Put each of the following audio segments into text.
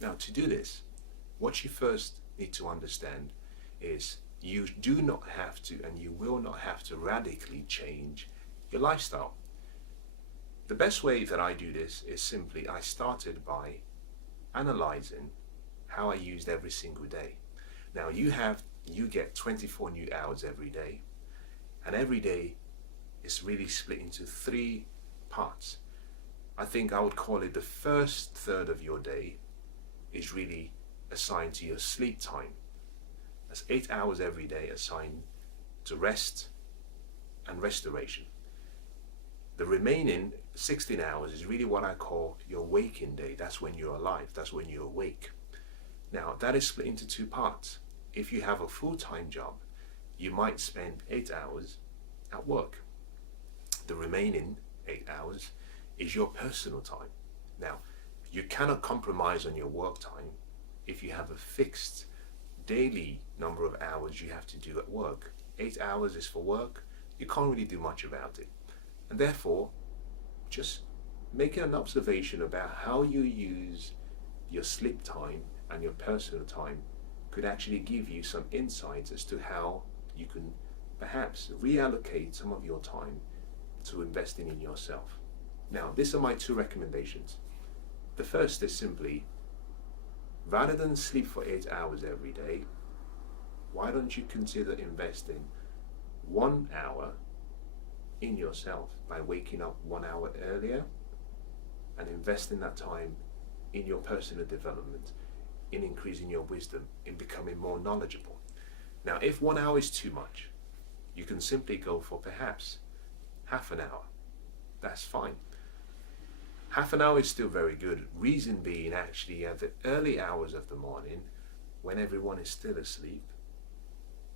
Now, to do this, what you first need to understand is you do not have to, and you will not have to radically change your lifestyle. The best way that I do this is simply I started by analyzing how I used every single day. Now you get 24 new hours every day, and every day is really split into three parts. I think I would call it the first third of your day is really assigned to your sleep time. That's 8 hours every day assigned to rest and restoration. The remaining 16 hours is really what I call your waking day. That's when you're alive, that's when you're awake. Now, that is split into two parts. If you have a full-time job, you might spend 8 hours at work. The remaining 8 hours is your personal time. Now, you cannot compromise on your work time if you have a fixed daily number of hours you have to do at work. 8 hours is for work, you can't really do much about it. And therefore, just making an observation about how you use your sleep time and your personal time could actually give you some insights as to how you can perhaps reallocate some of your time to investing in yourself. Now, these are my two recommendations. The first is simply, rather than sleep for 8 hours every day, why don't you consider investing 1 hour in yourself by waking up 1 hour earlier and investing that time in your personal development, in increasing your wisdom, in becoming more knowledgeable. Now, if 1 hour is too much, you can simply go for perhaps half an hour. That's fine. Half an hour is still very good. Reason being, actually, at the early hours of the morning, when everyone is still asleep,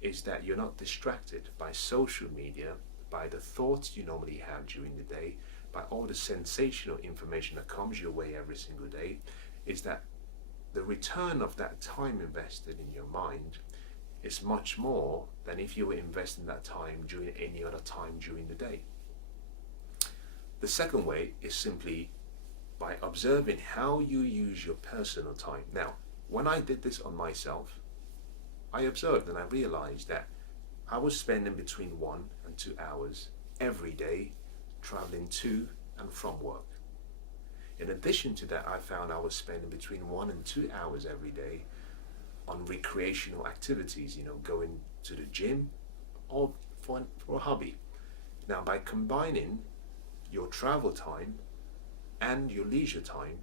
is that you're not distracted by social media, by the thoughts you normally have during the day, by all the sensational information that comes your way every single day. Is that the return of that time invested in your mind is much more than if you were investing that time during any other time during the day. The second way is simply by observing how you use your personal time. Now, when I did this on myself, I observed and I realized that I was spending between 1 and 2 hours every day traveling to and from work. In addition to that, I found I was spending between 1 and 2 hours every day on recreational activities, going to the gym or for a hobby. Now, by combining your travel time and your leisure time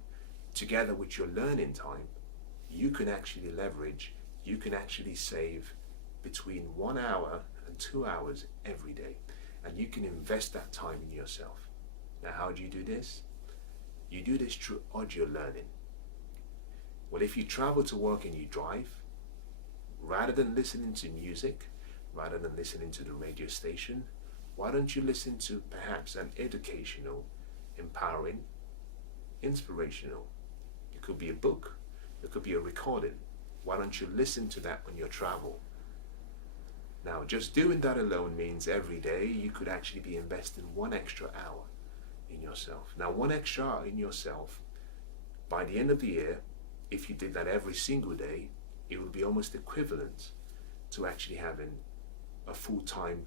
together with your learning time, you can actually save between 1 hour and 2 hours every day, and you can invest that time in yourself. Now, how do you do this? You do this through audio learning. Well, if you travel to work and you drive, rather than listening to music, rather than listening to the radio station, why don't you listen to perhaps an educational, empowering, inspirational? It could be a book, it could be a recording. Why don't you listen to that on your travel? Now, just doing that alone means every day you could actually be investing 1 extra hour in yourself. Now, 1 extra hour in yourself, by the end of the year, if you did that every single day, it would be almost equivalent to actually having a full-time,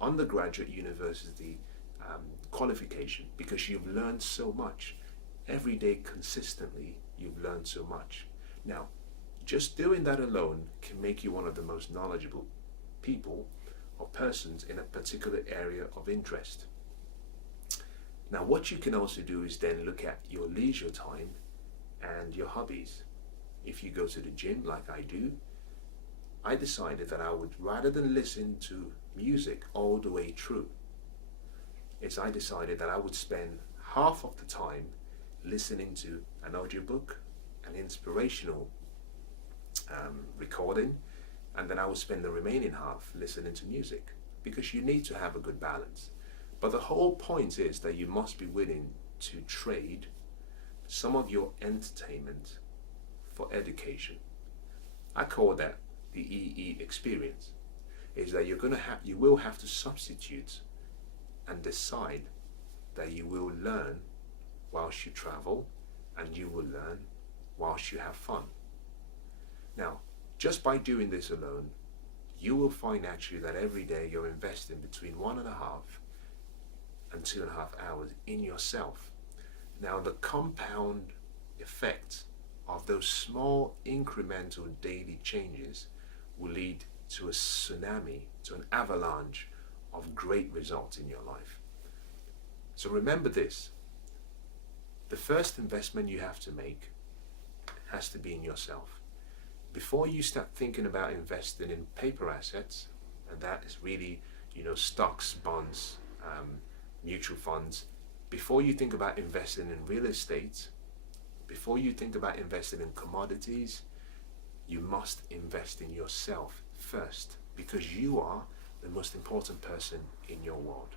undergraduate university qualification, because you've learned so much. Every day consistently, you've learned so much. Now, just doing that alone can make you one of the most knowledgeable people or persons in a particular area of interest. Now, what you can also do is then look at your leisure time and your hobbies. If you go to the gym like I do, I decided that I would, rather than listen to music all the way through, I decided that I would spend half of the time listening to an audiobook, an inspirational recording, and then I would spend the remaining half listening to music, because you need to have a good balance. But the whole point is that you must be willing to trade some of your entertainment for education. I call that the EE experience. Is that you will have to substitute and decide that you will learn whilst you travel, and you will learn whilst you have fun. Now, just by doing this alone, you will find actually that every day you're investing between 1.5 and 2.5 hours in yourself. Now, the compound effect of those small incremental daily changes will lead to a tsunami, to an avalanche of great results in your life. So remember this: the first investment you have to make has to be in yourself. Before you start thinking about investing in paper assets, and that is really, stocks, bonds, mutual funds, before you think about investing in real estate, before you think about investing in commodities, you must invest in yourself first, because you are the most important person in your world.